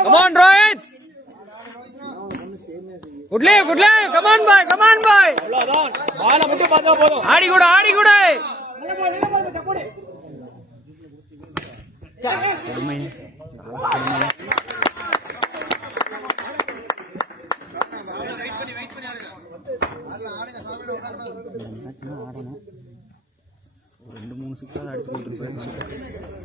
Come on, Rohit. Good play, good play. Come on, boy. Come on, boy. Adi good, adi good. ரெண்டு மூணு சிக்ஸாக அடிச்சு போயிட்டு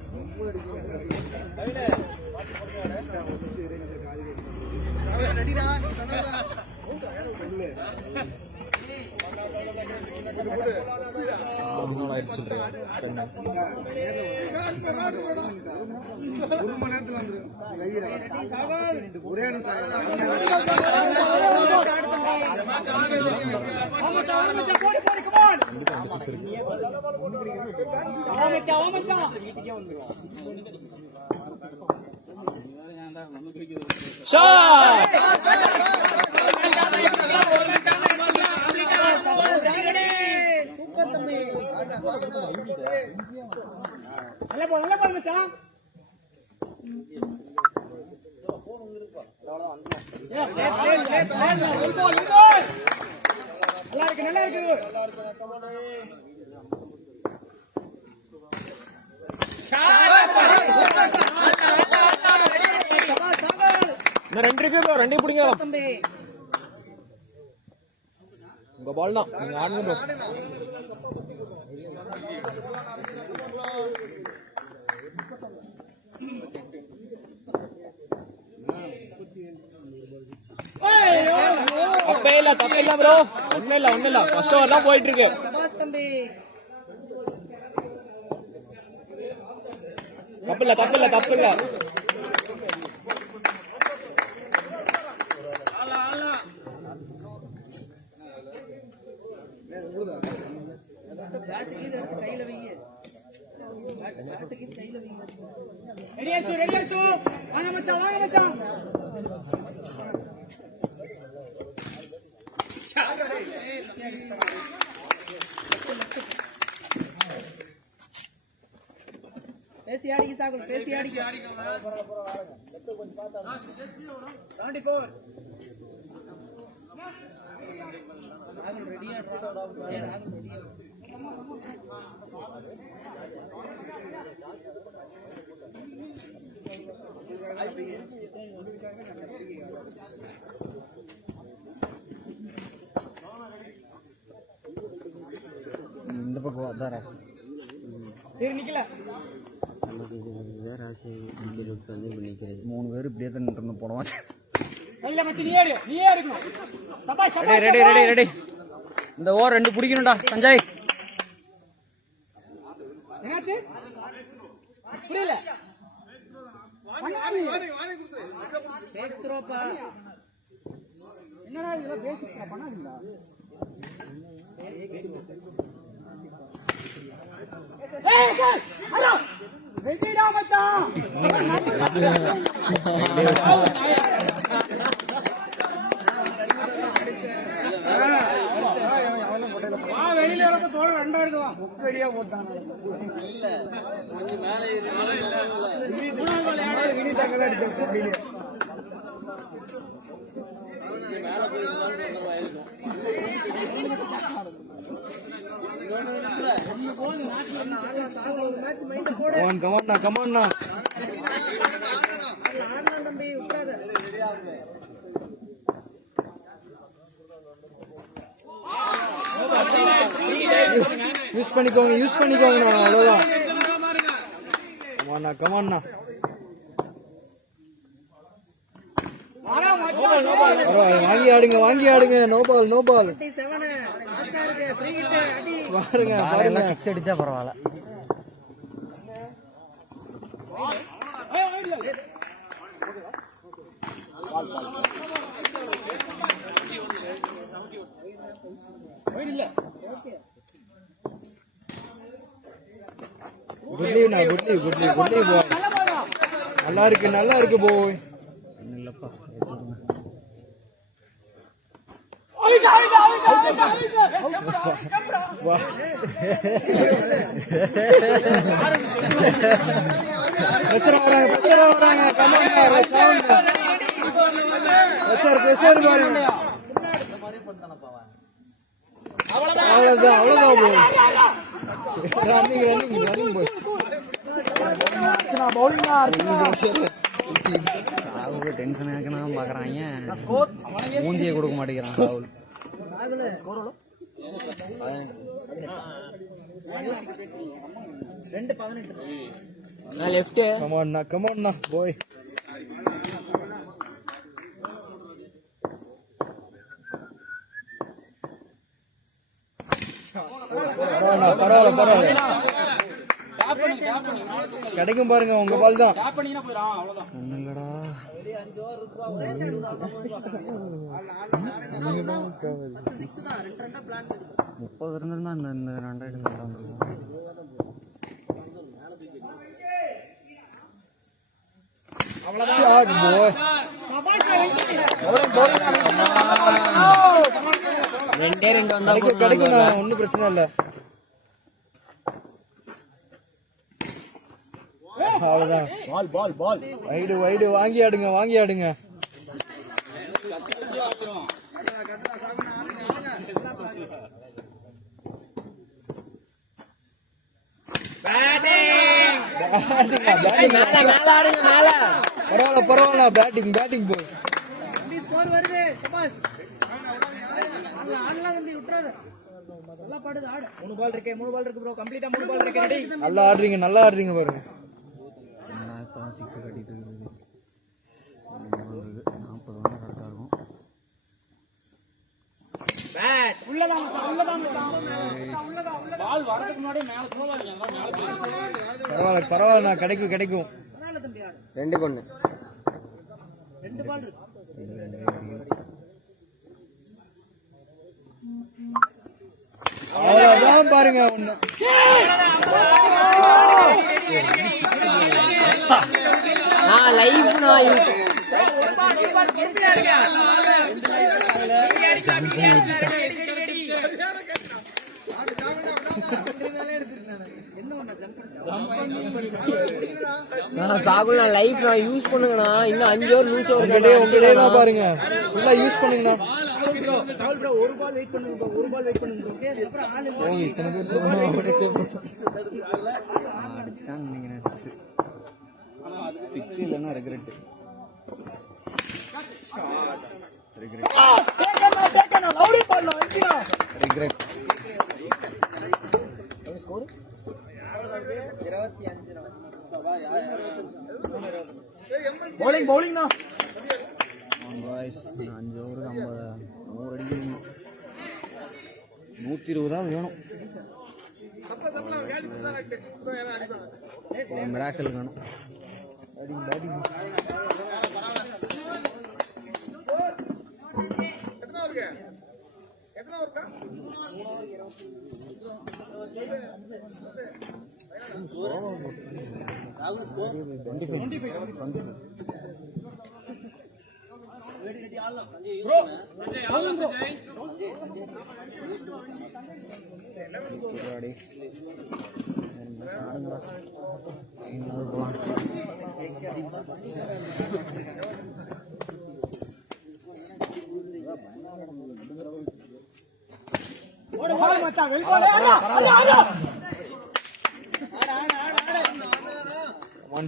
ரெண்டு இருக்கு ப்ரோ, ரெண்டையும் பிடிங்க. உங்க பால் தான், நீங்க ஆடுங்க ப்ரோ. தப்பே இல்ல ப்ரோ, ஒண்ணு இல்ல ஃபர்ஸ்ட் ஓவர் தான் போயிட்டு இருக்கு. தப்பு இல்ல. பேசி ஆடிக்கு சாகுல், பேசி ஆடிக்கு. 74 ராகுல் ரெடியா? ராகுல் ரெடியா? இந்த பக்கம் அதாரா நிக்கல. மூணு பேர் இப்படியே தான் நின்று போடுவான். ரெடி. இந்த ஓவர் ரெண்டு பிடிக்கணும்டா சஞ்சய். புரியல என்னடா பேசிட்டு பண்ணாதீங்களா? வெளியில சோழ 2000 முக்கடியா போட்டான். யூஸ் பண்ணிக்கோங்க அவ்வளவுதான். கமாண்ணா வாங்கி ஆடுங்க. நோ பால் பாருங்க சிக்ஸ் அடிச்சா பரவாயில்ல. குட்லி போய் நல்லா இருக்கு போய். இல்லப்பா வராங்க பாருங்க. அவ்வளவுதான் போய் ரன்னிங் போய் டென்ஷன் ஆக்கணும் பாக்குறாங்க. மூந்தியை கொடுக்க மாட்டேங்கிறான் ராகுல். லெஃப்ட் கமான் போய் பரவாயில்ல கிடைக்கும் பாருங்க. உங்க பால் தான். இல்லடா 30 இருந்திருந்தா இந்த 2 2 வந்தா கிடைக்கும். ஒன்னும் பிரச்சனை இல்ல. அவ்வளவுதான். வைடு வாங்கி ஆடுங்க. பரவாயில்ல பேட்டிங் போய் நல்லா ஆடுறீங்க பாருங்க. 6 கட்டிட்டு 40 கரெக்டா இருக்கும். பரவாயில்ல கிடைக்கும். 2 கொண்டு அவ்வளவுதான் பாருங்க. ஒண்ணு சாகுல் லைஃப் நான் யூஸ் பண்ணுங்கண்ணா. இன்னும் 5 ஓவர் லூஸ் உங்ககிட்ட பாருங்க. ஃபுல்லா யூஸ் பண்ணுங்கண்ணா. ஒரு பால் வெயிட் பண்ணுங்க. அடிச்சுட்டான்னு நினைக்கிறேன். 6 இல்லைன்னா ரெக்ரெட். பவுலிங் 5 ஓவருக்கு 100 அடிக்கணும். 120 தான் வேணும். மிராக்கல் வேணும்.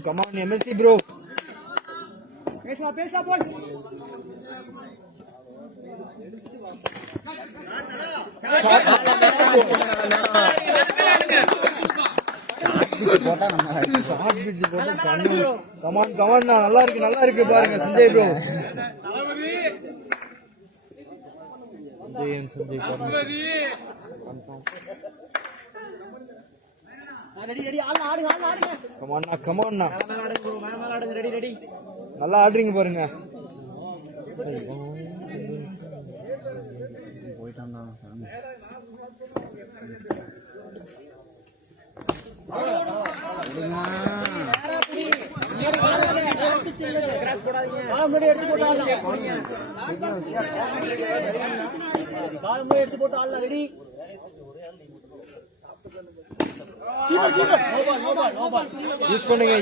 Come on, MSC bro. பேசா போய் கமான் நல்லா இருக்கு பாருங்க சஞ்சய் ப்ரோ. சஞ்சய் கமான் நல்லா ஆடுறீங்க பாருங்க. போயிட்டான்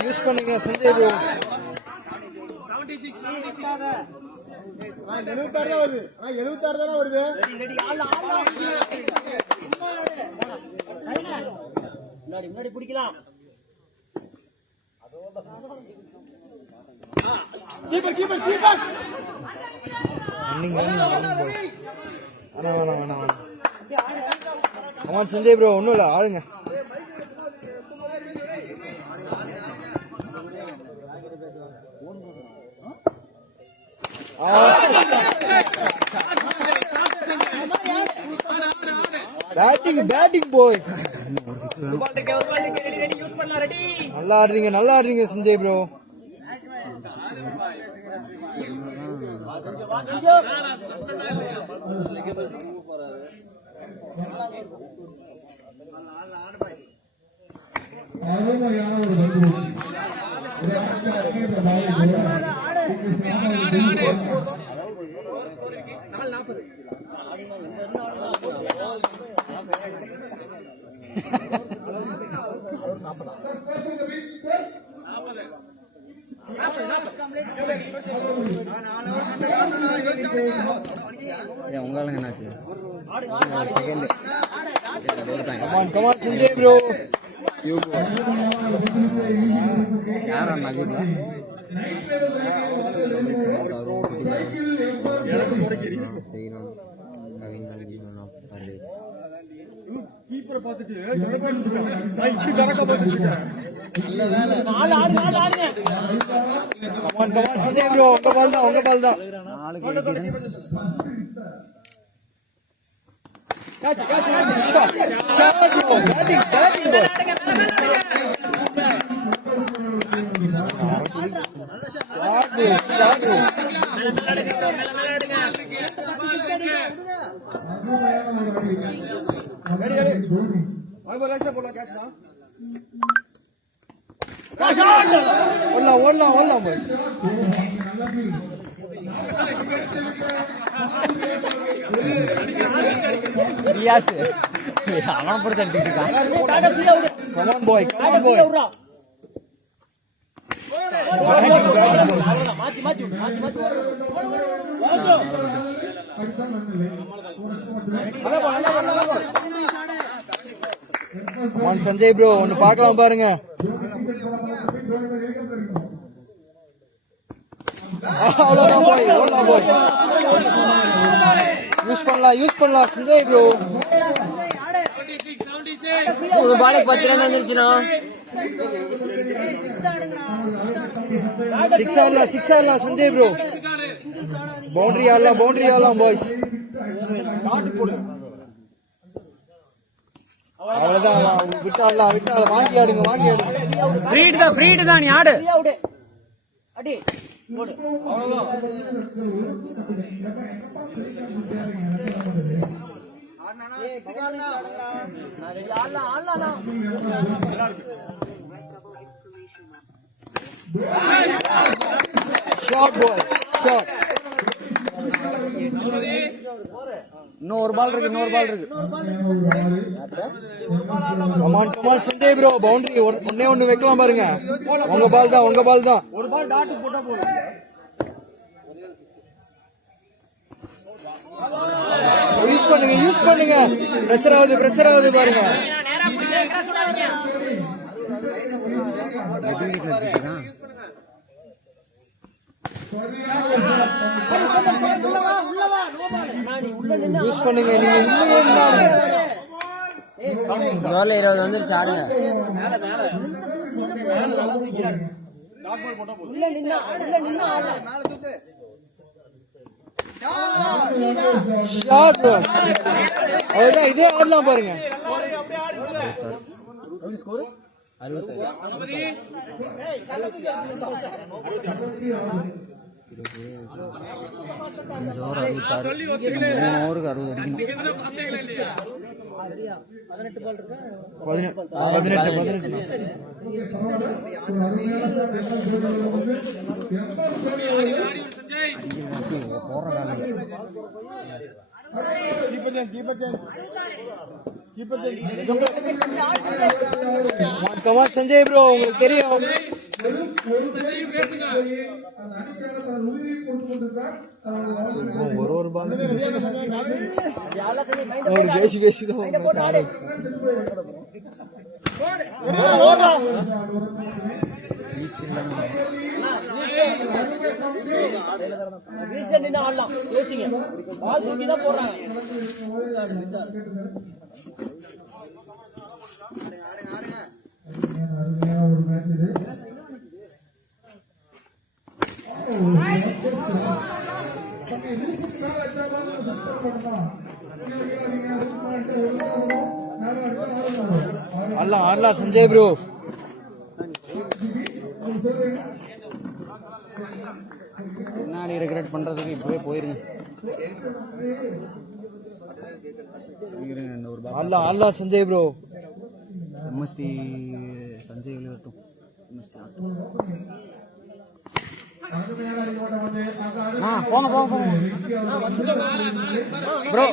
யூஸ் பண்ணுங்க சஞ்சய் ப்ரோ. 76 தானே வருது. முன்னாடி பிடிக்கலாம். வேணாம். கமான் சஞ்சய் ப்ரோ, ஒன்றும் இல்லை, ஆளுங்க. பேட்டிங் போய் நல்லா ஆடுறீங்க சஞ்சய் ப்ரோ. உங்களுக்கு என்னாச்சு? Come on Sanjay bro. யாரா நகீப்ல? கமான் சஞ்சய் ப்ரோ, உங்க பால் தான். ஓடலாம் பாய். அவன் பிடிச்சிட்டு இருக்கான். கமான் பாய். சஞ்சய் ப்ரோ, ஒன்னு பார்க்கலாம் பாருங்க. அவ்வளவுதான் பாய், ஓடலாம் பாய். யூஸ் பண்ணலாம் சஞ்சய் ப்ரோ. ஒரு பாலுக்கு 10 ரன் வந்துருச்சுனா சிக்ஸ் ஆடலாம் சஞ்சய் ப்ரோ. பவுண்டரி ஆடலாம் பாய்ஸ். அவ்வளவுதான், விட்டாடலாம். வாங்கி ஆடுங்க. ஃப்ரீட் தான், நீ ஆடு. ஷாட் பாய், ஷாட். இன்னொரு பால் இருக்கு. கமான் சஞ்சய் ப்ரோ, பவுண்டரி ஒண்ணு வைக்கலாம் பாருங்க. உங்க பால் தான். ஒரு பால் டாட் போட்டா போதும். யூஸ் பண்ணுங்க. பிரஷர் ஆகுது பாருங்க. யூஸ் பண்ணுங்க. நீங்க இல்லையே 20 வந்துருச்சு, ஆடுங்க. அவ்வளவுதான், இதே ஆடலாம் பாருங்க. ஓவருக்கு 60 அடிக்கணும். 18. போற கமான் சஞ்சய் ப்ரோ, உங்களுக்கு தெரியும். ஒரு பால் பேசி பேசி ஆடலாம் ஆடலாம் சஞ்சய் ப்ரோ. முன்னாடி ரெக்ரெட் பண்றதுக்கு இப்பவே போயிருங்க. ஆடலாம் ஆடலாம் சஞ்சய் ப்ரோ. எம்எஸ்டி சஞ்சய் விளையாட்டும். போங்க போங்க போங்க ப்ரோ.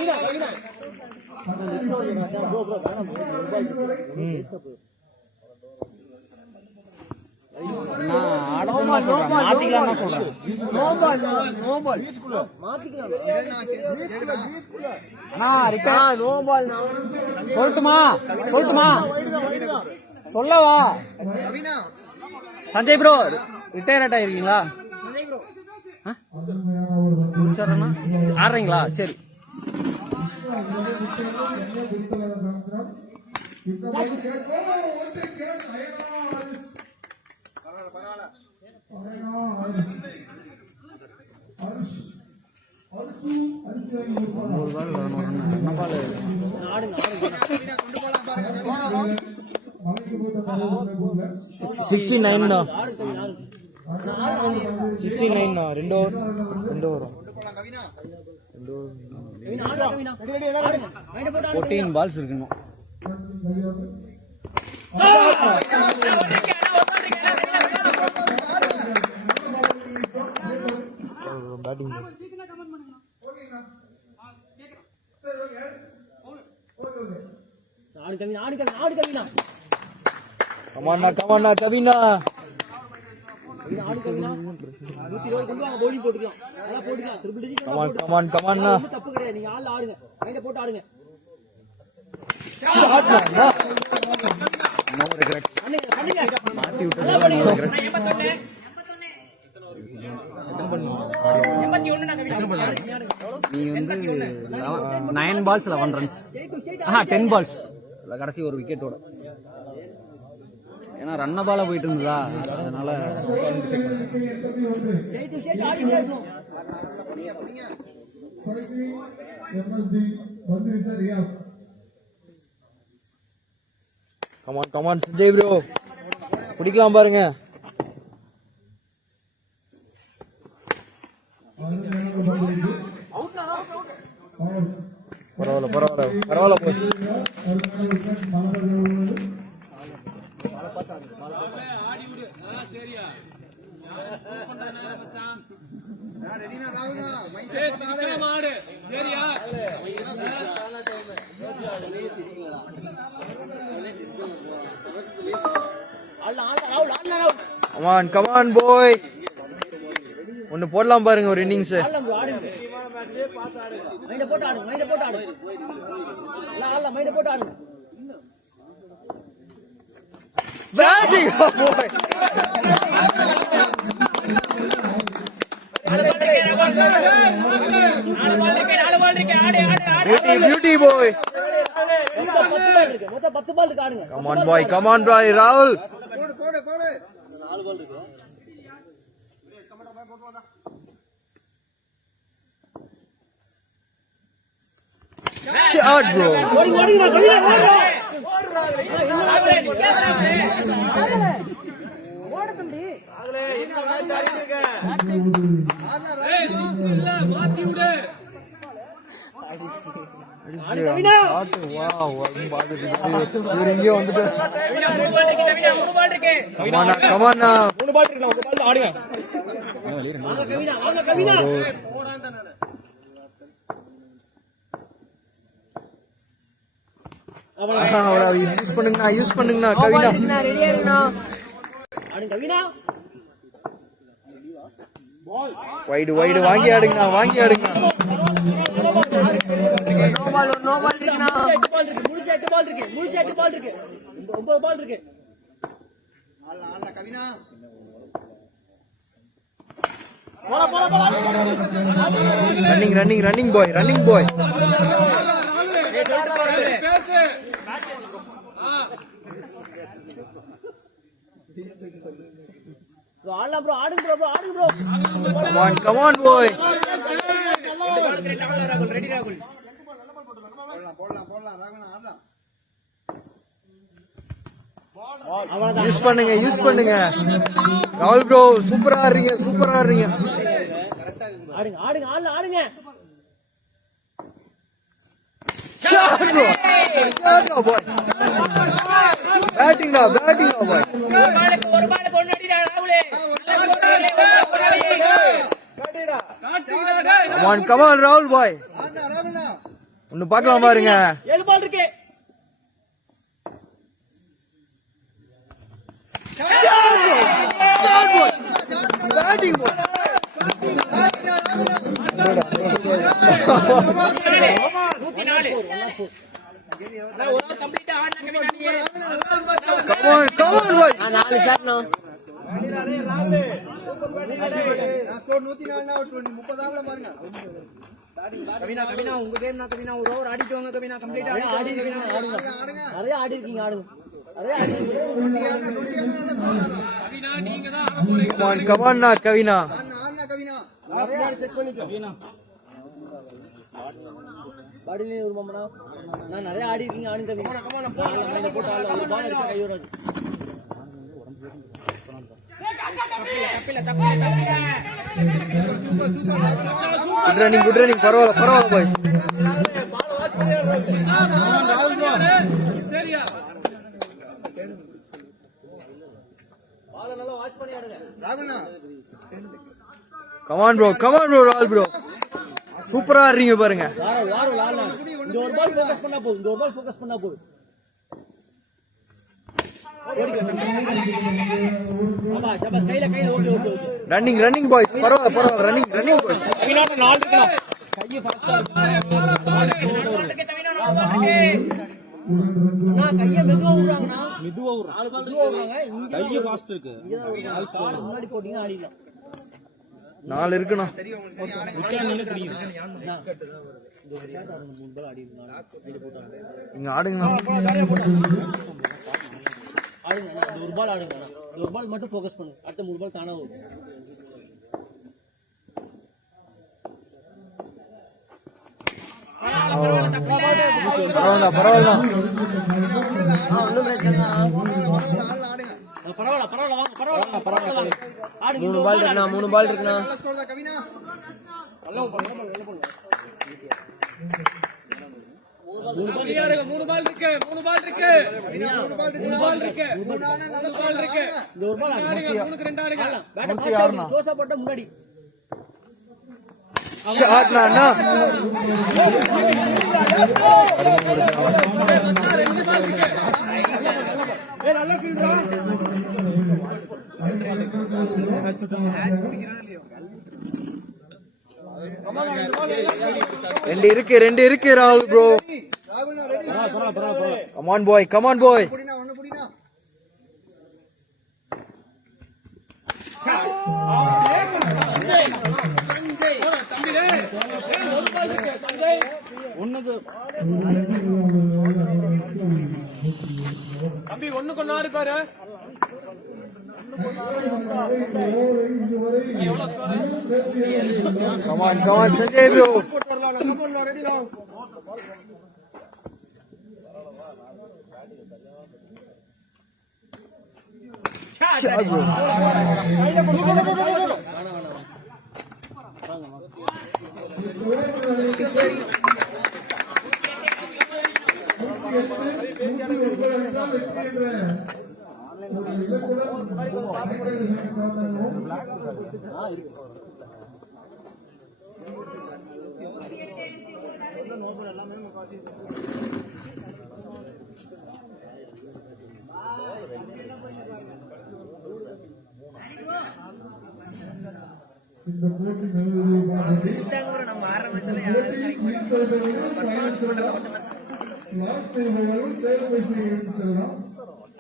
சொல்லட்டுமா சொல்லவா? சஞ்சய் ப்ரோ ரிட்டையர்ட் ஆயிருக்கீங்களா? ஆடுறீங்களா? சரி. ரெண்டு வரும். 14 பால்ஸ் இருக்கணும். பேட்டிங் கமானா கவினா. கமான் நீ வந்து 9 balls 11 runs. 10 balls கடைசி ஒரு விக்கெட்டோட. ஏன்னா ரன்ன பால போயிட்டு இருந்ததா, அதனால கமான் சஞ்சய் ப்ரோ, பிடிக்கலாம் பாருங்க. பரவாயில்ல போய் கமான் போய் ஒன்னு போடலாம் பாருங்க ஒரு innings. Beauty boy. Come on boy, Rahul. Shot bro. Use பண்ணுங்கண்ணா கவினா. வைடு வாங்கி ஆடுங்கண்ணா. Running boy. Come on boy. Use பண்ணுங்க ராகுல் ப்ரோ. சூப்பரா ஆடுறீங்க. ஆடுங்க Shot bro boy. Batting boy. ஒரு பாலுக்கு ஒன்னு அடிடா ராகுலே. Come on Rahul boy. ஒன்னு பார்க்கலாம் பாருங்க. 7 பால் இருக்கு. Shot boy. Batting boy. Come on boy. 4 shot no. கவினா உங்க கேம் நான் கவினா ஒரு ஓவர் ஆடிட்டு வாங்க கவினா. கம்ப்ளீட்டா ஆடி நிறைய ஆடி இருக்கீங்க. ஆடுங்க. Come on கவினா. பாடிலே ஒரு மாமனா நான் நிறைய ஆடி இருக்கீங்க. ஆடுங்க கவினா. மைண்ட போட்டு ஆடல. ஒரு பால் அடிச்சா கை வராது. Good running. பரவாயில்ல boys. Come on bro Rahul bro. சூப்பரா ஆடுறீங்க பாருங்க. இந்த ஒரு பால் ஃபோக்கஸ் பண்ணா போதும். Running boys. பரவாயில்ல running boys. கைய மெதுவா விடுறாங்க. கைய ஃபாஸ்ட் இருக்கு. முன்னாடி போட்டீங்க ஆடிடலாம். 4 இருக்கணும். நீங்க ஆடுங்க. ஒரு பால் ஆடுங்க. ஒரு பால் மட்டும் ஃபோக்கஸ் பண்ணுங்க. அடுத்த 3 பால் தானா வரும். பரவாயில்ல. மூணு பால் இருக்குண்ணா. முன்னாடி ரெண்டு இருக்கு ராகுல் ப்ரோ. கமான் பாய். தம்பி ஒண்ணு கொண்டு ஆடி பாரு. Come on Sanjay bro. Shot bro. நம்ம ஆரம்பிச்சல யாரும்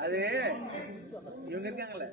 அது இவங்க இருக்காங்கல்ல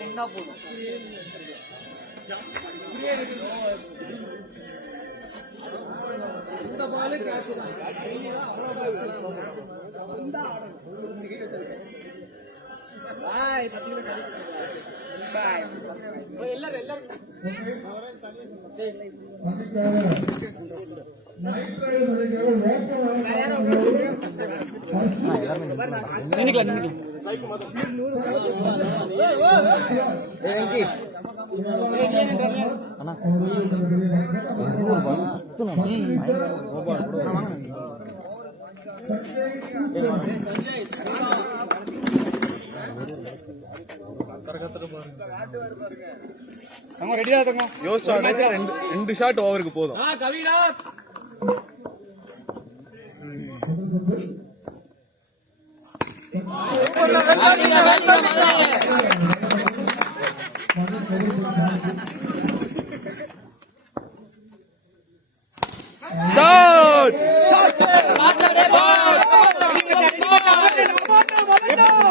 நின்னா போதும் ரெடியா தங்க யோசிச்சா ரெண்டு ஷாட் ஓவருக்கு போதும்.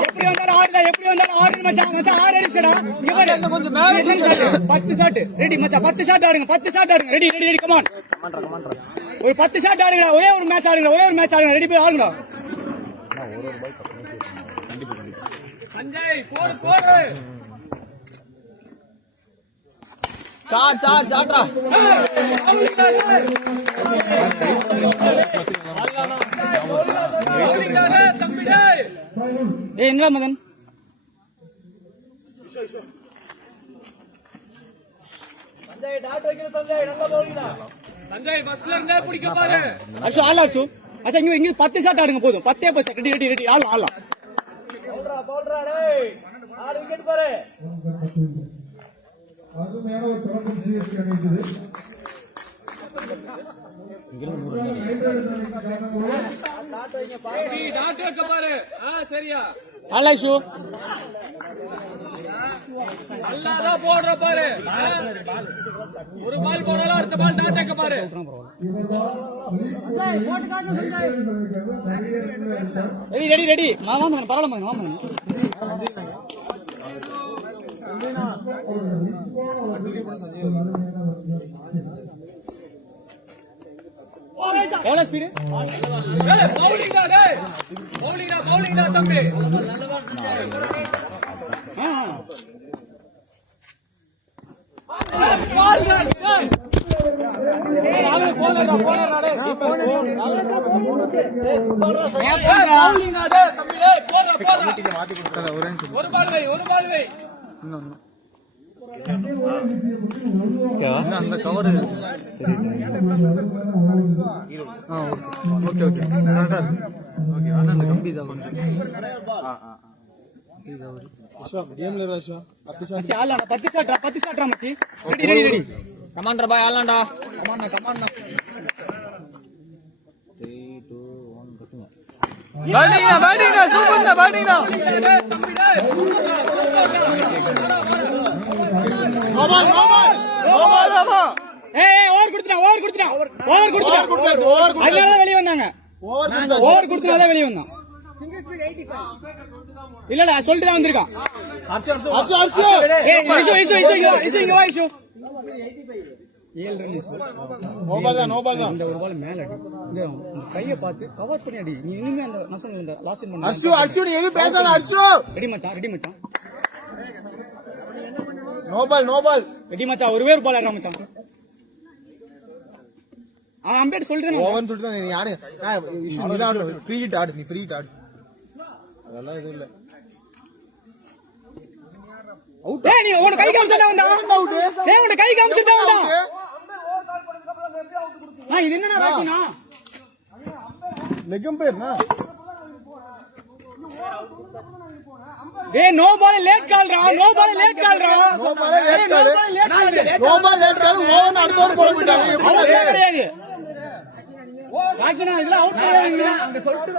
எப்படி வந்தாலும் ஆறு மச்சான் 6 அடிச்சடா. கொஞ்சம் 10 ஷாட் ரெடி மச்சான். 10 ஷாட் ஆடுங்க. 10 ஷாட் ஆடுங்க. Ready ready ready come on. ஒரு 10 ஷாட் ஆடுங்க. ஒரே ஒரு மேட்ச் ஆடுங்க. ரெடி போய் ஆடுங்க. சஞ்சய் போடு. ஷாட்ரா. என்னடா மகன் சஞ்சய் டாட் வைக்கிற சஞ்சய் நல்ல பவுலிங்கடா. சஞ்சய் ஃபர்ஸ்ட்ல இருந்தே பிடிக்க பாரு. அர்ஷு அச்சா இங்க 10 ஷாட் ஆடுங்க போதும். 10 பஸ் ரெடி ஆடலாம். பவுல்ரா டேய் 4 விக்கெட் பாரு. அருமையான ஒரு தொடக்கம் சிஎஸ்கே அணிக்குது. போடுற பாரு. ஒரு பால் போடலாம். அடுத்த பால் டாட்டா பாரு. ரெடி பரவாயில்ல. எவ்வளவு ஸ்பீடு? பவுலிங்கா தம்பி. ஒரு பால் வை. அந்த கவர் அந்த கம்பி தான் கமாண்டர் பாய் ஆலாண்டா. கமாண்டா 3, 2, 1 பேட்டிங்டா சூப்பர்டா பேட்டிங்டா. ஓவர் குடுத்துடா. அதனால வெளிய வந்தாங்க. ஓவர் குடுத்துனாதான் வெளிய வந்தான். இல்ல சொல்லிட்டு தான் வந்திருக்கான். 7 ரன். நோபால் தான் இந்த ஒரு பால் மேல அடி. இந்த கையை பார்த்து கவர் பண்ணி அடி. நீ இனிமே அந்த நசன் இந்த லாஸ்ட் பண்ண அர்ஷு நீ எதுவும் பேசாத அர்ஷு. ரெடி மச்சான். நோபால் ரெடி மச்சான். ஒருவே ஒரு பால் ஆடுறான் மச்சான். அம்பேட் சொல்லிட்டு ஓவர்னு சொல்லிட்டு தான் நீ ஆடு. நீ தான் ஆடு. ஃப்ரீ ஹிட் ஆடு. நீ ஃப்ரீ ஹிட் ஆடு. அதெல்லாம் எதுவும் இல்ல. அவுட். நீ உன கை காமிச்சிட்டா வந்தா அவுட். உன கை காமிச்சிட்டா வந்தா. இது என்னடா ராக்கினா? லெக் அம்பையர்னா? நோ பால் லேட் கால் ரா. நோ பால் லேட் கால். ஓவர் அடுத்த ஓவர் போட போயிட்டாங்க. எப்படி கிடையாது ராக்கினா, இதெல்லாம் அவுட் கிடையாதுங்க. அங்க சொல்லிட்டு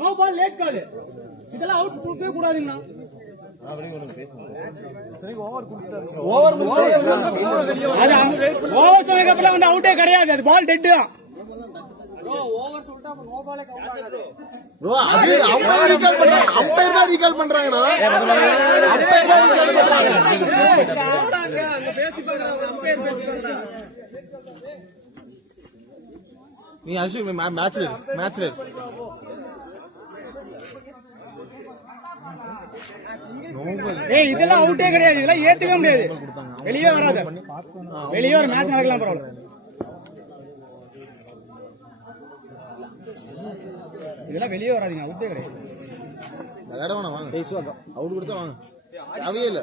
நோ பால் லேட் கால். இதெல்லாம் அவுட் கொடுக்கவே கூடாதுங்கண்ணா. ஓவர் சொன்னதுக்கு அப்புறம் வந்து அவுட்டே கிடையாது. அது பால் டெட் தான். ப்ரோ அது அம்பையர் ரீகால் பண்றாங்க. அம்பையர் தான் ரீகால் பண்றாங்கடா. நீ அர்ஷு மேட்ச்ல இதெல்லாம் அவுட்டே கிடையாது. இதெல்லாம் ஏத்துக்க முடியாது. வெளியே வராது. வெளியே ஒரு மேட்ச் நடக்கலாம் பரவாயில்ல. இதெல்லாம் வெளியே வராதீங்க. அவுட்டே கிடையாது. விளையாட வேணாம் வாங்க. அவுட் கொடுத்தா வாங்க. தேவையே இல்ல.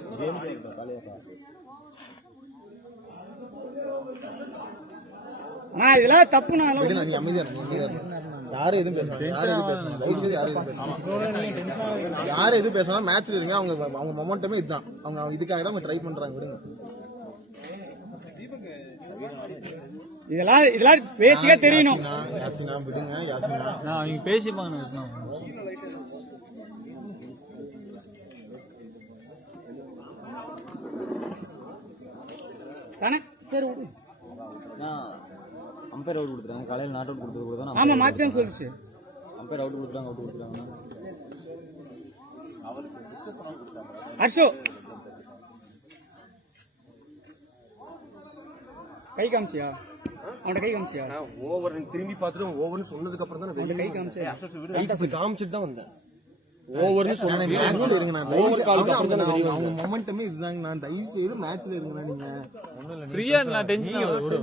இதெல்லாம் தப்பு. நான் நீ அமைதியா யாரும் எதுவும் பேசணும். மேட்ச்ல இருங்க. அவங்க மொமெண்டமே இதுதான். அவங்க இதுக்காக தான் ட்ரை பண்றாங்க. விடுங்க. இதெல்லாம் பேசிக்கா தெரியணும். யாசினா விடுங்க. யாசினா அவங்க பேசிப்பாங்க. சரி அம்பையர் அவுட் கொடுத்துறாங்க. காலையில் நாட் அவுட் கொடுத்தது. ஆமா மாத்திரம் சொல்லிச்சு. அம்பையர் அவுட் கொடுத்துறாங்க. அர்ஷோ கை காமிச்சியா? அவன் கை காமிச்சியா? ஓவர் திரும்பி பார்த்துட்டு ஓவர்னு சொன்னதுக்கு அப்புறம் தான் கை காமிச்சியா? காமிச்சிட்டு தான் வந்தேன். ஓவர்னு சொன்னேன். மேட்ச்ல இருங்க. நான் அவங்க மொமெண்டமே இதுதாங்க. நான் தயவு செய்து மேட்ச்ல இருங்க. நீங்க ஃப்ரீயா நான் டென்ஷன் ஆகுது.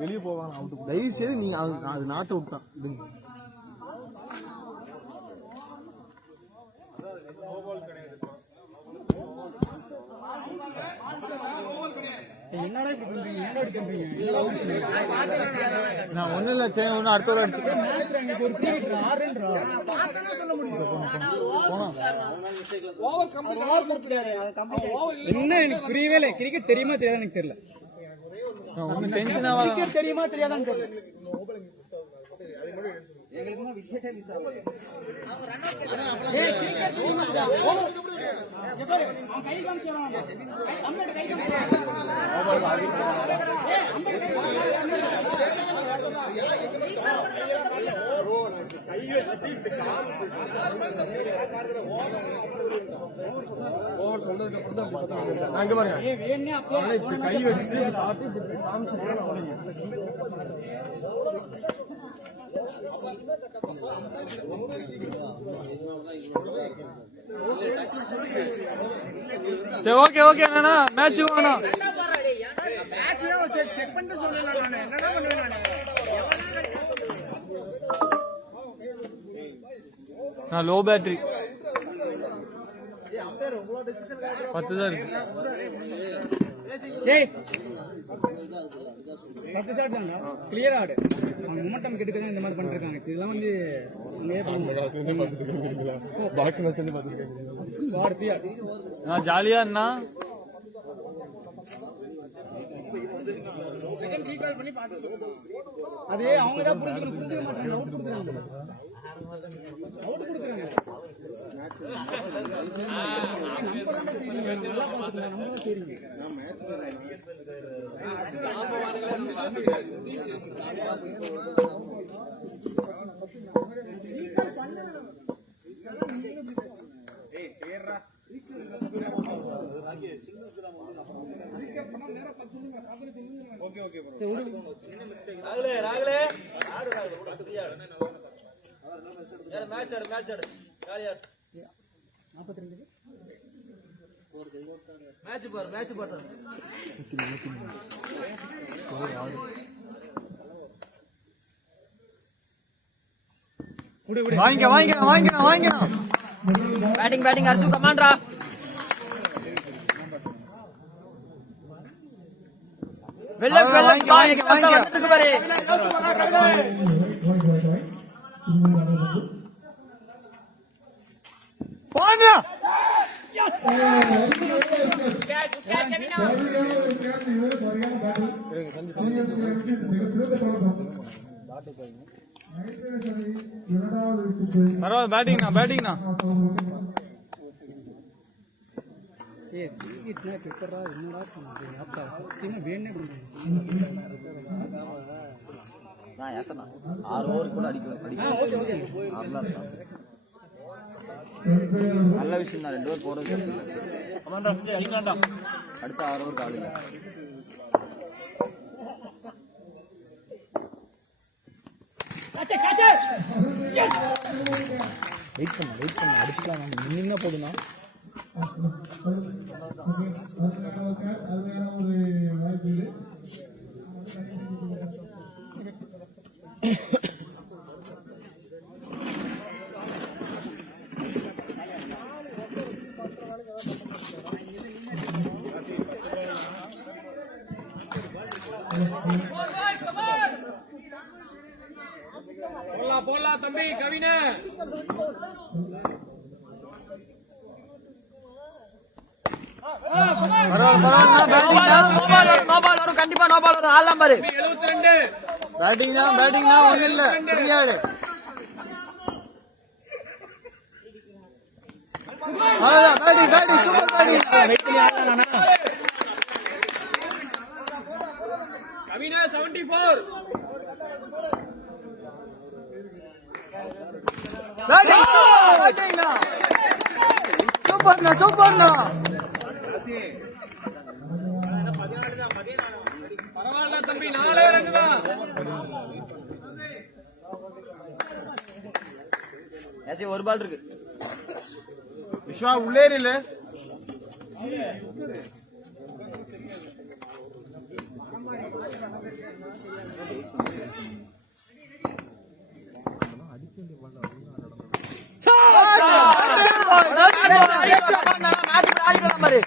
வெளியே போவாங்க. அவுட் தயவு செய்து நீங்க அது நாட் அவுட் தான். விடுங்க. என்னடா இப்படி பண்றீங்க? என்னோட பண்றீங்க? நான் ஒண்ணு இல்ல. சரி ஒண்ணு அடுத்த ஒரு அடிச்சு என்ன எனக்கு புரியவே இல்லை. கிரிக்கெட் தெரியுமா தெரியாத எனக்கு தெரியல. கிரிக்கெட் தெரியுமா தெரியாதான்னு தெரியல. கை காமிச்சு கை வச்சு சரி ஓகே ஓகே அண்ணா மேட்ச் வேணும். நான் லோ பேட்டரி 10 தான் இருக்கு. 10 ஷாட் தான்டா. கிளியரா ஆடு. அவங்க மொமெண்டம் கெடுக்கதான் இந்த மாதிரி பண்ணிருக்காங்க. இதெல்லாம் வந்து நான் ஜாலியா இருந்தா அதே அவங்க தான் புரிஞ்சுக்க மாட்டாங்க. அவுட் கொடுக்குறாங்க. நம்ம பேட்டிங் அர்ஷு கமாண்டரா. வெள்ள வந்துட்டு பாரு. பேட்டிங்னா ஆறு ஓவர் கூட அடிக்கலாம். நல்ல விஷயம் தான், 2 ஓவர் போறது. அடுத்த 6 ஓவர் காலையில் வெயிட் பண்ண அடிச்சுக்கலாம். நின்னா போதுனா போடலாம் தம்பி கவின. கண்டிப்பா நோ பால் வரும். ஆடலாம் பாரு. 72 பேட்டிங்னா ஒண்ணு இல்ல. Batting super batting. கவின 74. சூப்பர்ண்ணா பரவாயில்ல தம்பி, 4 ரன் தான். ஒரு பால் இருக்கு. விஸ்வா உள்ளேரில பாரு.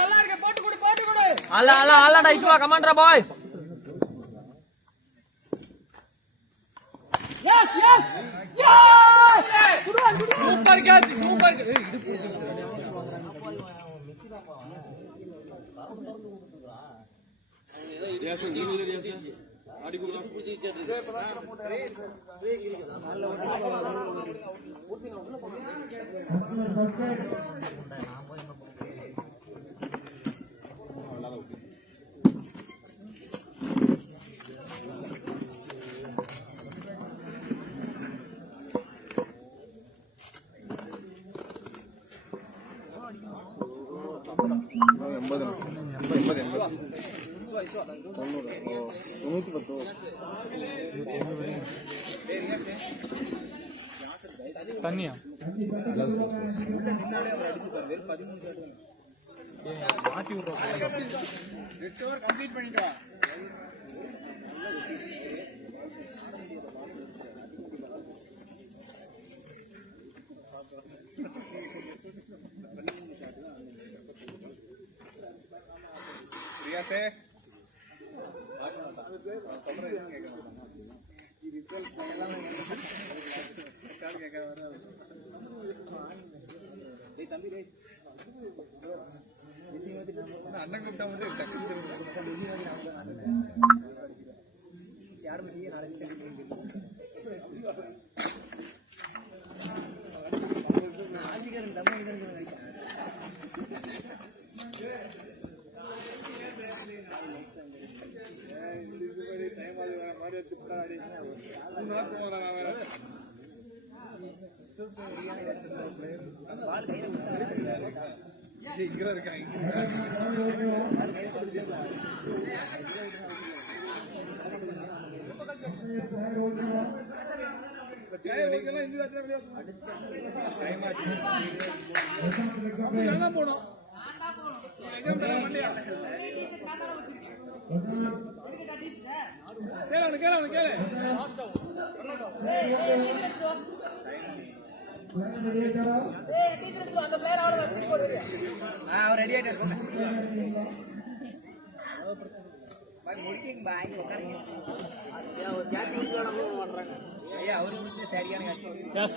நல்லா இருக்கு, போட்டு கொடு. அல்லாடா இஷ்வா கமாண்டரா பாய். Super catch, super. தண்ணியா கம்ப்ளீட் பண்ணிட்டா.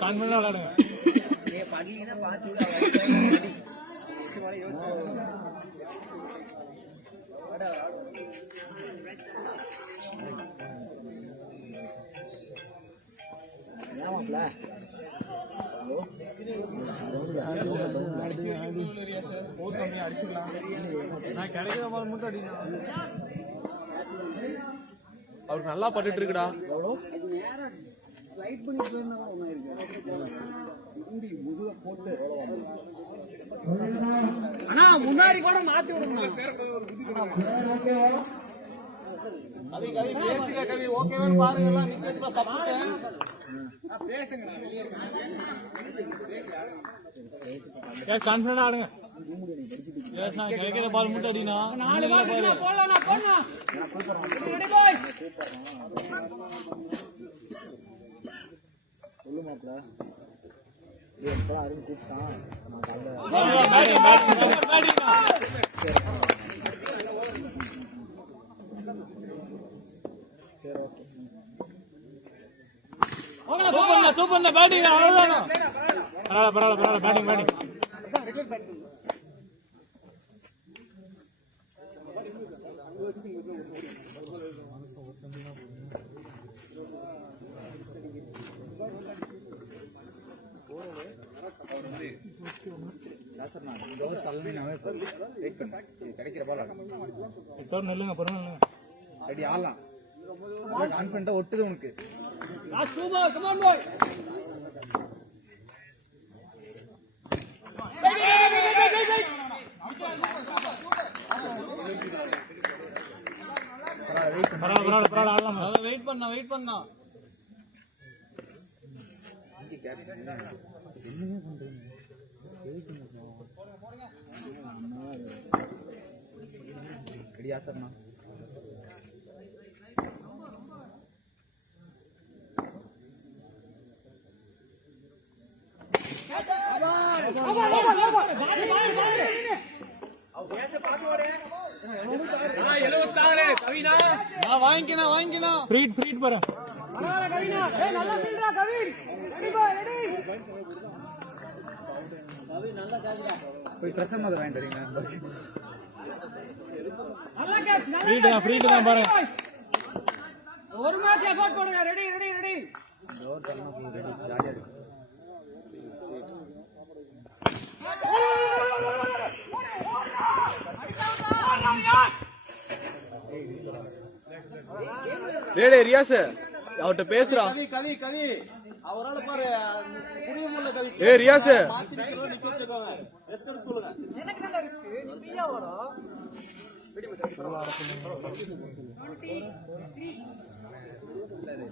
கான்ஃபிடண்டா விளையாடுங்க. நான் கிடைக்கிற பால் மட்டும் அடிக்கணும். அவருக்கு நல்லா பட்டுட்டு இருக்குடா. ஆனா முன்னாடி கூட மாத்தி விடுங்க. கவி ஓகேவான்னு பாருங்க. கான்ஃபிடண்டா ஆடுங்க. கிடைக்கிற பால் மட்டும் அடிக்கணும். 4 பால் போடலாம் போடலாம். ரெடி பாய். சொல்லு மாப்ள. எப்ப அருண் கூப்பிட்டான் நான் காலைல சூப்பர்ண்ணா பேட்டிங் அவ்வளவுதானா. பரவாயில்ல பேட்டிங் கிடைக்கிற பால் நெல்லுங்க பொறுமை ரெடி ஆடலாம். கான்ஃபிடண்டா ஒட்டுது உனக்கு. வெயிட் பண்ணா ரெடியா சார்ண்ணா. வாங்கிக்கணும் ஃப்ரீட் பாரு. போய் பிரசன்ன வாங்கிட்டு வரீங்களா? ஃப்ரீட் தான் பாரு. ஒரு மேட்ச் எஃபோர்ட் போடுங்க. ரெடி ஜாலியா இருக்கு. ரியாஸ் அவர்கிட்ட பேசுறா. கவி அவரால பாரு புரியமுள்ள கவி. ரியாஸ் சொல்லுங்க. எனக்கு நல்ல ரிஸ்க். நீ பியா வரா.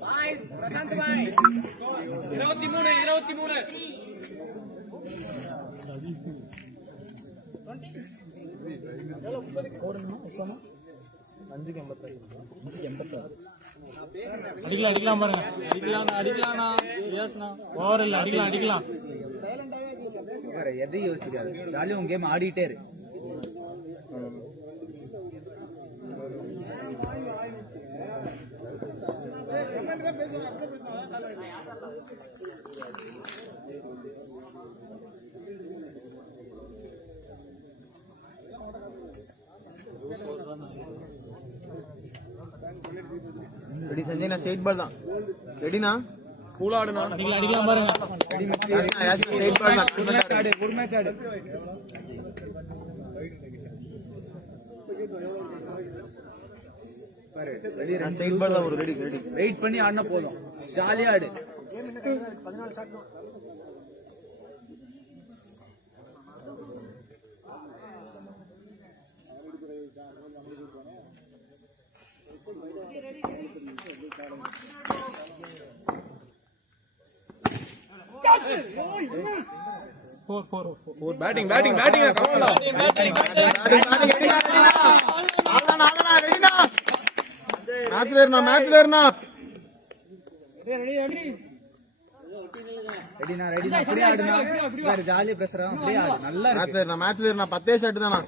பாய் பிரசாந்த் பாய் 23 அடிக்கலாம் பாருங்க. அடிக்கலாம்ண்ணா. ஓவர் இல்ல அடிக்கலாம். எதையும் யோசிக்காது. ஜாலியா உன் கேம் ஆடிட்டே இரு. ரெடி சஞ்சய், நான் ஸ்ட்ரைட் பால் தான். ரெடினா? அடிக்கலாம் பாருங்க. ஸ்ட்ரைட் பால் தான். ஒரு மேட்ச் ஆடு. நான் ஸ்ட்ரைட் பால் தான் ஒரு ரெடி. வெயிட் பண்ணி ஆடினா போதும். ஜாலியா ஆடு. பேட்டிங் கமாண்டா. மேட்ச்ல இருந்தா ஜாலியா பேசுறான். நல்லா மேட்ச்ல இருந்தா 10 ஷாட் தானா.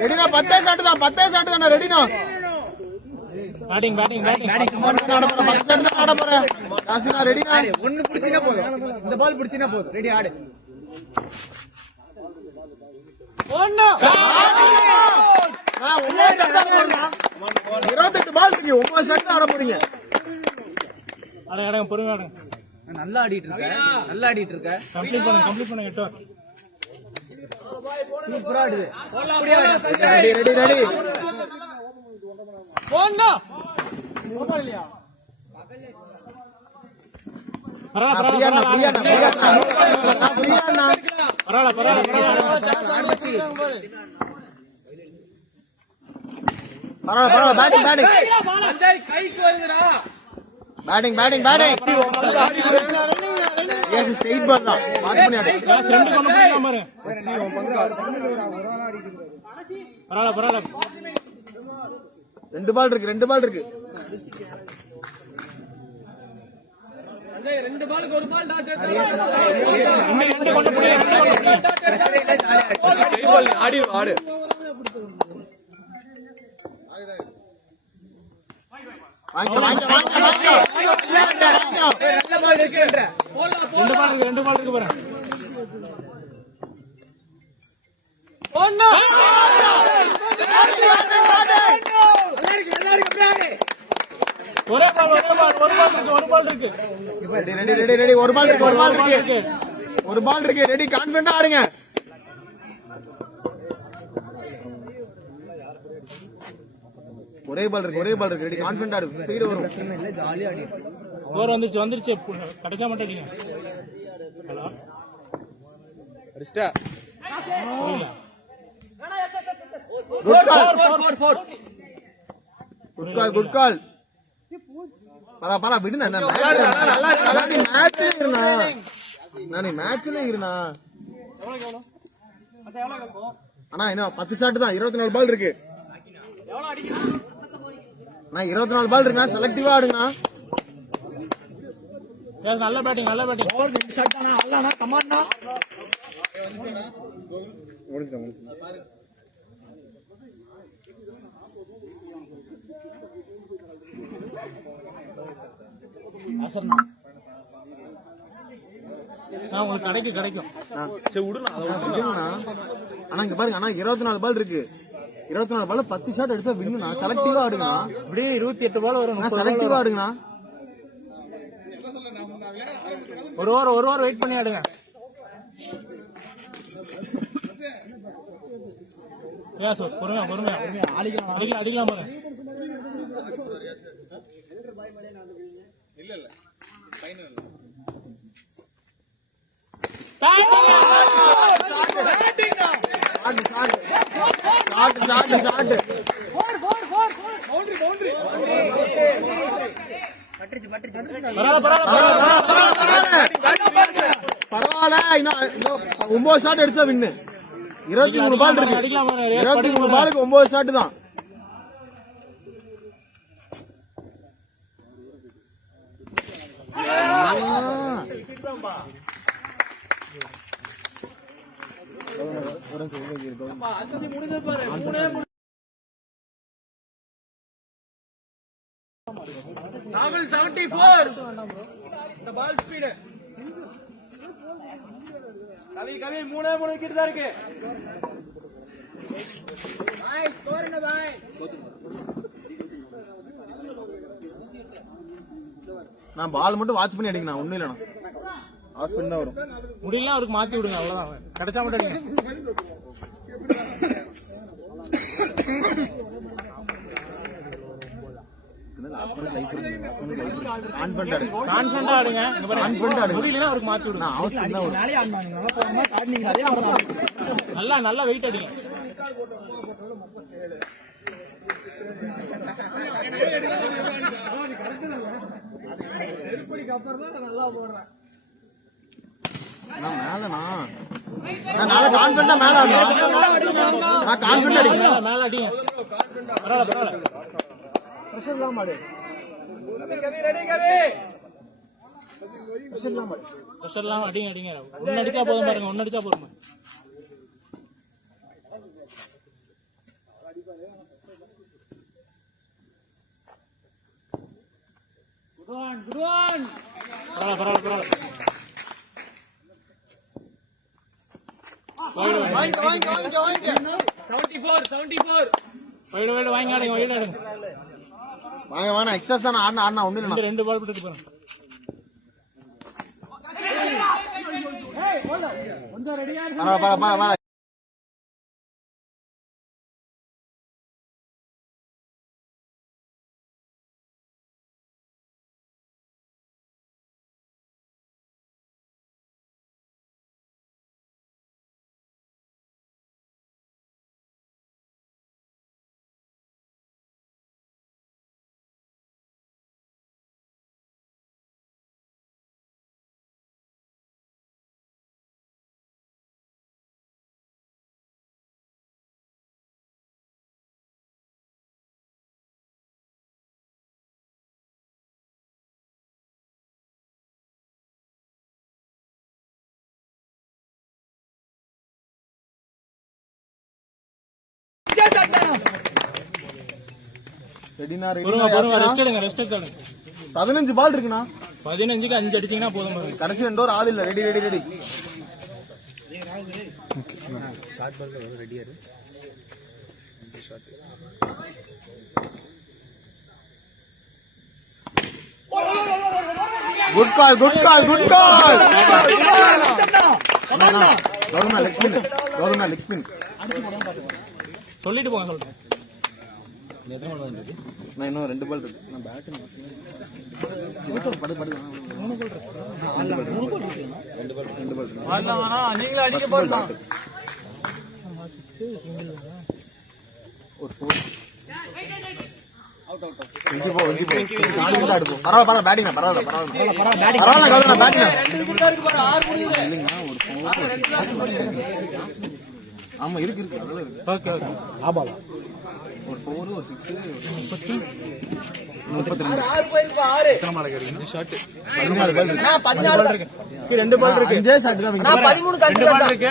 ரெடினா 10 ஷாட் தான் ரெடினா. பேட்டிங் ஆட போறேன். காசினா ரெடினா. ஒன்னு பிடிச்சினா போதும். இந்த பால் பிடிச்சினா போதும். ரெடி ஆடு. 28 பால் இருக்கு. 9 ஷாட் ஆட போறீங்க. அடங்க பொறுமையா ஆடுங்க. நல்லா ஆடிட்டு இருக்க. கம்ப்ளீட் பண்ணுங்க 8 ஓவர். சூப்பரா ஆடுது. ரெடி. போண்டா. கைக்கு வருதுடா. பேட்டிங் ஸ்ட்ரைட் பால் தான். வாட்ச் பண்ணி ஆடு. ரெண்டு பண்ண முடியல பாரு. பரவாயில்ல. 2 பால் இருக்கு. 2 பாலுக்கு 1 பால் டாட் ஆடு. ரெண்டு பால் இருக்கு பாரு. ஒரே பால் இருக்கு. ரெடி. ஒரு பால் இருக்கு. ரெடி. கான்ஃபிடன்ட்டா ஆடுங்க. ஒரே பால் இருக்கு. ரெடி. கான்ஃபிடன்ட்டா ஆடு. ஸ்பீடு வரும். ஜாலியா ஆடிட்டு. ஓவர் வந்துருச்சு. கிடைச்சா மட்டும் அடிங்க. ஹலோ. Good call. பரா விடுனா. மேட்ச்ல இருனா. அண்ணா இன்னும் 10 ஷாட் தான். 24 பால் இருக்கு. 24 பால் இருக்குண்ணா. செலக்டிவா ஆடுங்கண்ணா. நல்ல பேட்டிங். உங்களுக்கு கிடைக்கும். ஆனா இங்க பாருங்க. ஆனா 24 பால் இருக்கு. 24 பால் 10 ஷாட் அடிச்சா வின்னுண்ணா. செலக்டிவா ஆடுங்கண்ணா. இப்படியே 28 பால் வரும். செலக்டிவா ஆடுங்கண்ணா. ஒரு ஓவர் வெயிட் பண்ணி ஆடுங்க. பொறுமையா அடிக்கலாம் பாரு. பரவாயில்ல. இன்னும் 9 ஷாட் அடிச்சா வின்னு. 23 பால் இருக்கு. 23 பாலுக்கு 9 ஷாட் தான். ராகுல் 74 இந்த பால் ஸ்பீடு கவி 3 விக்கெட் தான் இருக்கு. நான் பால் மட்டும் வாட்ச் பண்ணி அடிக்கணும், ஒண்ணும் இல்லைண்ணா. வாட்ச் பண்ணி தான் வரும். முடியலாம் அவருக்கு மாத்தி விடுங்க, அவ்வளவுதான். கிடைச்சா மட்டும் அடிங்க. கான்ஃபிடண்டா ஆடுங்க. முடியலன்னா அவருக்கு மாத்தி விடுங்க. நல்லா வெயிட் அடிங்க. நான் கான்ஃபிடண்டா மேல அடிக்கிறேன். மேல அடிங்க. பரவாயில்ல. பிரஷர் இல்லாம ஆடு. பிரஷர் இல்லாம அடிங்க. ஒன்னு அடிச்சா போதும் பாருங்க. ஒன்னு அடிச்சா போதும். பரவாயில்ல. வாங்க 74 வைடு வாங்கி ஆடுங்க. வாங்க எக்ஸஸ் தான் ஆடினா ஒண்ணு இல்லைண்ணா. 2 பால் போட்டு போறேன். கொஞ்சம் ரெடியா பரவாயில்ல. ரெஸ்ட் எடுங்க. 15 பால் இருக்குண்ணா. 15க்கு 5 அடிச்சீங்கன்னா போதும் பாருங்க. கடைசி 2 ஓவர் ஆள் இல்ல. ரெடி. Good call. கௌதம்னா லெக் ஸ்பின். சொல்லிட்டு போங்க. சொல்றேன். நான் இன்னும் 2 பால் இருக்கு. நான் பேட் நீங்களே அடிக்க போறீங்க. பரவாயில்ல பேட்டிங். ஆமா இருக்கு. ஓகே. ஆபாலா ஒரு 4 ஒரு 6 32 ஷாட். 14 பால் இருக்கு. 2 பால் இருக்கு. 5 ஷாட் தான். 13 2 பால் இருக்கு.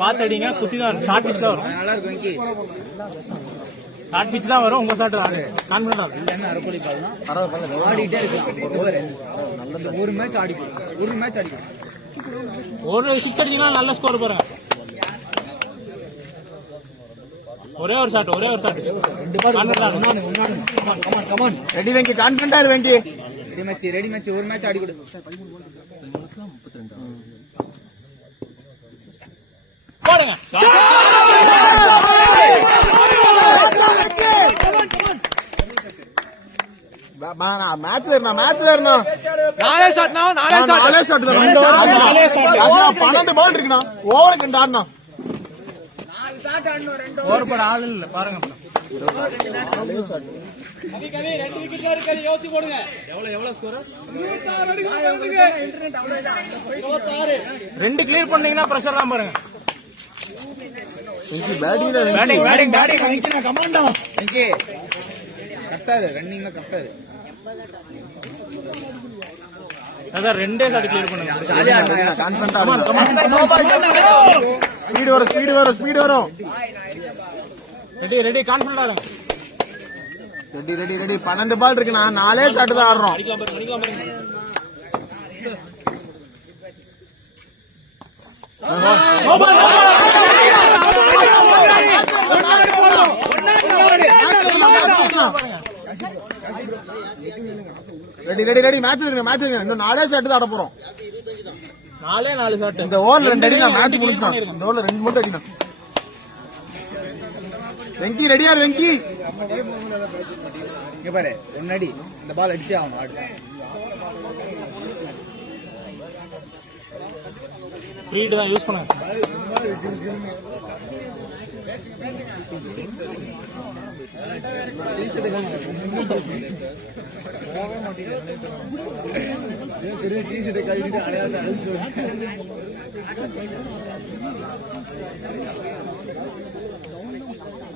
பாத்து அடிங்க. குத்தி தான் ஷார்ட் பிட்ச் தான் வரும். நல்லா இருக்கு வெங்கி. ஷார்ட் பிட்ச் தான் வரும். உங்க ஷாட் கான்ஃபிடன்டா என்ன அரக்கோடி பால்னா ஆடிட்டே இருக்கலாம். நல்லது. ஒரு மேட்ச் அடிக்கும். ஒரு 6 அடிச்சீங்கன்னா நல்ல ஸ்கோர் பாருங்க. ஒரே ஒரு ஷாட். 2 பால். கமான். ரெடி வெங்கி. கான்ஃபிடன்டா இரு வெங்கி. ரெடி மேட்ச் ஒரு மேட்ச் ஆடி கொடு. போடுங்க. மேட்ச்ல இருந்தா 4 ஷாட் தான். 12 பால் இருக்குண்ணா. ஓவருக்கு 2 ஆடுனா. 4 ஷாட் ஆடணும். 2 ஓவர் போட ஆள் இல்ல பாருங்க. கவி 2 விக்கெட் தான் இருக்கு. யோசி போடுங்க. எவ்வளவு ஸ்கோர்? 26. 2 கிளியர் பண்ணீங்கன்னா பிரஷர் தான் பாருங்க. பேட்டிங். கமாண்டா வெங்கி கரெக்டா இரு. ரன்னிங்ல கரெக்டா இரு. அதான் ரெண்டே ஷாட் கிளியர் பண்ணுங்க. கான்ஃபிடன்டா ஸ்பீடு வரும். ரெடி கான்ஃபிடன்டா இருங்க. ரெடி 12 பால் இருக்குண்ணா, 4 ஷாட் தான் ஆடுறோம். அடிக்கலாம் பாருங்க. ரெடி மேட்ச் இருக்கு. இன்னும் 4 ஷாட் தான் ஆட போறோம். 4 ஷாட். இந்த ஓவர்ல 2 அடி நான் மேட்ச் முடிச்சேன். இந்த ஓவர்ல 2 மட்டும் அடிக்கணும். வெங்கி ரெடியா வெங்கி. இங்க பாரு, 1 அடி இந்த பால் அடிச்சே ஆகணும். ஆடு ஃப்ரீட் தான் யூஸ் பண்ணுங்க.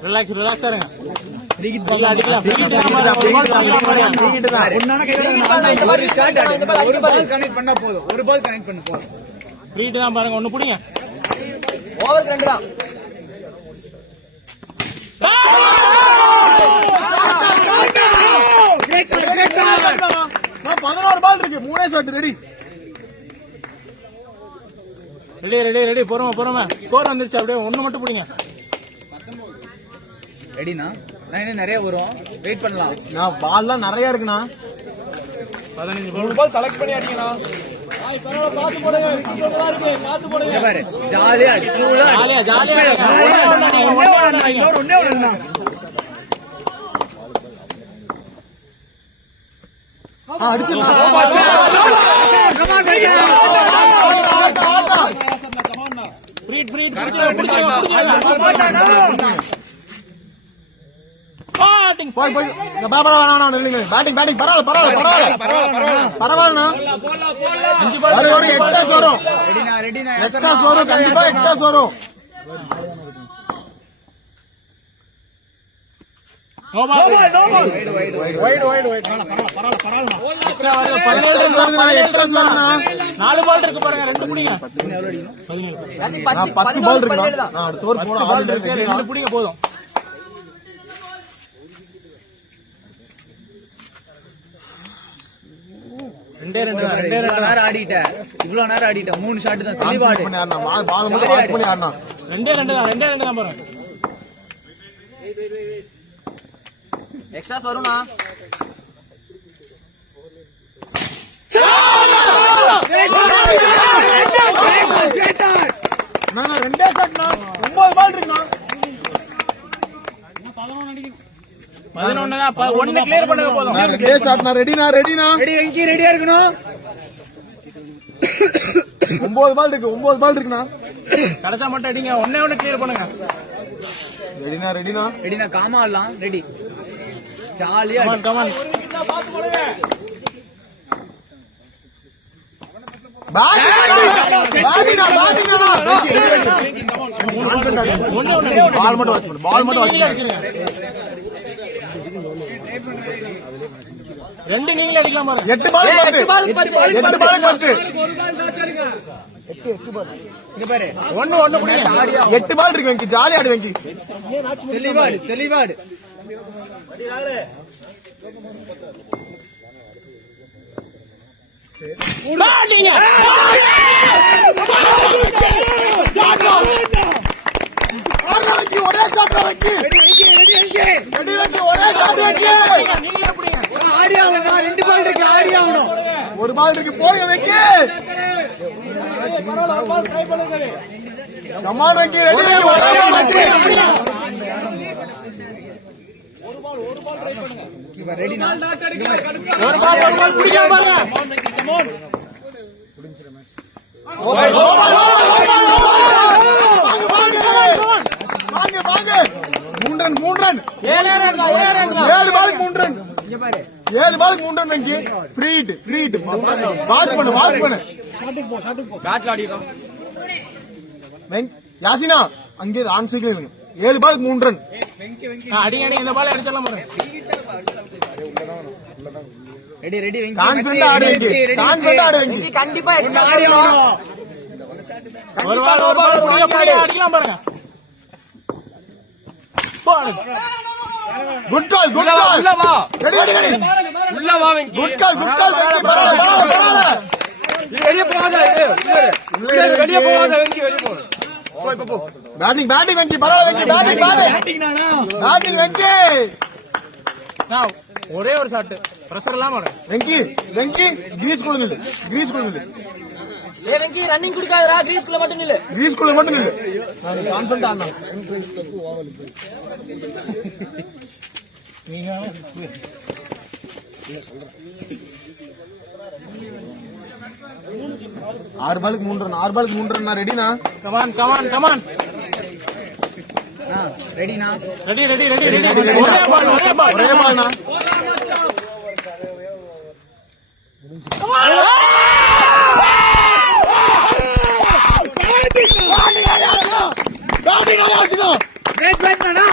ரிலாக்ஸ் இருங்க. அடிக்கலாம். ஒரு ஷாட் ஆடு. ஒரு பால் கனெக்ட் பண்ணா போதும். ஒரு பால் கனெக்ட் பண்ண போதும். ஃப்ரீட் தான் பாருங்க. ஒண்ணு புடிங்க. ஓவர் 2 தான். 11 பால் இருக்கு, 3 ஷாட். ரெடி பொறுமை. ஸ்கோர் வந்துருச்சு. அப்படியே ஒண்ணு மட்டும் புடிங்க. ரெடினா நான் இன்னும் நிறைய வரும். வெயிட் பண்ணலாம். நான் பால்லாம் நிறைய இருக்குண்ணா. 15 பால் செலக்ட் பண்ணி அடிக்கணும். இங்க பாரு, ஜாலியா அடி. ஜாலியா ஒண்ணே ஒண்ணு பேட்டிங் பரவாயில்ல. எக்ஸ்ட்ராஸ் வரும். கண்டிப்பா எக்ஸ்ட்ராஸ் வரும். எக்ஸ்ட்ராஸ் வருதுண்ணா. 4 பால் இருக்கு பாருங்க. 2 புடிங்க. 10 பால் இருக்கு. அடுத்த ஓவர் போட ஆள் இருக்கு. 2 புடிங்க போதும். ரெண்டே நேரம் ஆடிட்டேன். இவ்வளவு நேரம் ஆடிட்டேன். 3 ஷாட் தான். தெளிவாடு. பால் மட்டும் வாட்ச் பண்ணி ஆடனா. ரெண்டே ரெண்டு தான் பாருங்க. எக்ஸ்ட்ராஸ் வரும்னா. நான் 2 ஷாட்னா 9 பால் இருக்குண்ணா. 11 தான். 1 கிளியர் பண்ணுங்க போதும். 2 ஷாட். நான் ரெடினா. ரெடி வெங்கி, ரெடியா இருக்கணும். 9 பால் இருக்குண்ணா. கடைசா மட்டும் அடிங்க. ஒண்ணே கிளியர் பண்ணுங்க. ரெடினா காமா ஆடலாம். ரெடி ஜாலியா கமான். பால் மட்டும் வாட்ச் பண்ணு. 2 நீங்களே அடிக்கலாம் பாருங்க. 8 பால் 10. இங்க பாரு. 1 புடிங்க. 8 பால் இருக்கு வெங்கி. ஜாலியா ஆடு வெங்கி. தெளிவாடு. ஒரே ஷாட் வெங்கி. ஒரே ஷாட் வெங்கி. ஆடி ஆகணும். 2 பால் இருக்கு. ஆடி ஆகணும். 1 பால் இருக்கு. போடுங்க வெங்கி. கமான் வெங்கி. ரெடி வெங்கி. ரெடினா ஒரு பால் புடிங்க பாருங்க. வாங்க 3 ரன். 7 பாலுக்கு 3 ரன். 7 பாலுக்கு 3 ரன் வெங்கி. ஃப்ரீட் வாட்ச் பண்ணு. யாசினா அங்கே ஆன் சைக்கிள் 7 பாலுக்கு 3 ரன். அடிங்க. இந்த பால் அடிச்சலாம் பாருங்க. ரெடி ரெடி வெங்கி கான்ஃபிடன்ட் ஆடு வெங்கி கான்ஃபிடன்ட் ஆடு வெங்கி கண்டிப்பா எக்ஸ்ட்ரா ஆடி ஆகணும். ஒரு பால் அடிக்கலாம் பாருங்க. குட் கால் குட் கால் உள்ள வா ரெடி ரெடி ரெடி உள்ள வா வெங்கி. குட் கால் வெங்கி பரவாயில்ல வெளியே போகாத வெளியே போகாத வெங்கி வெளியே போ. பேட்டிங் பேட்டிங் வெங்கி பரவாயில்ல வெங்கி பேட்டிங் பேட்டிங் வெங்கி ஒரே ஒரு ஷாட் பிரஷர் எல்லாம் மாடு. வெங்கி வெங்கி கிரீஸ் குள்ள ஏ வெங்கி ரன்னிங் குடுக்காதடா கிரீஸ்க்குள்ள மட்டும் நில்லு கிரீஸ் குள்ள மட்டும் நில்லு. நான் கான்ஃபிடன்ட் ஆடுனா ஆறு பாலுக்கு 3 ரன் ரெடினா கமான் கமான் கமான். ரெடினா ரெடி ரெடி ரெடி ரெடி. ஒரே பால் ஒரே பால்னா வெயிட் வெயிட் பண்ணா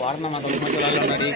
வாரணம் முன்னாடி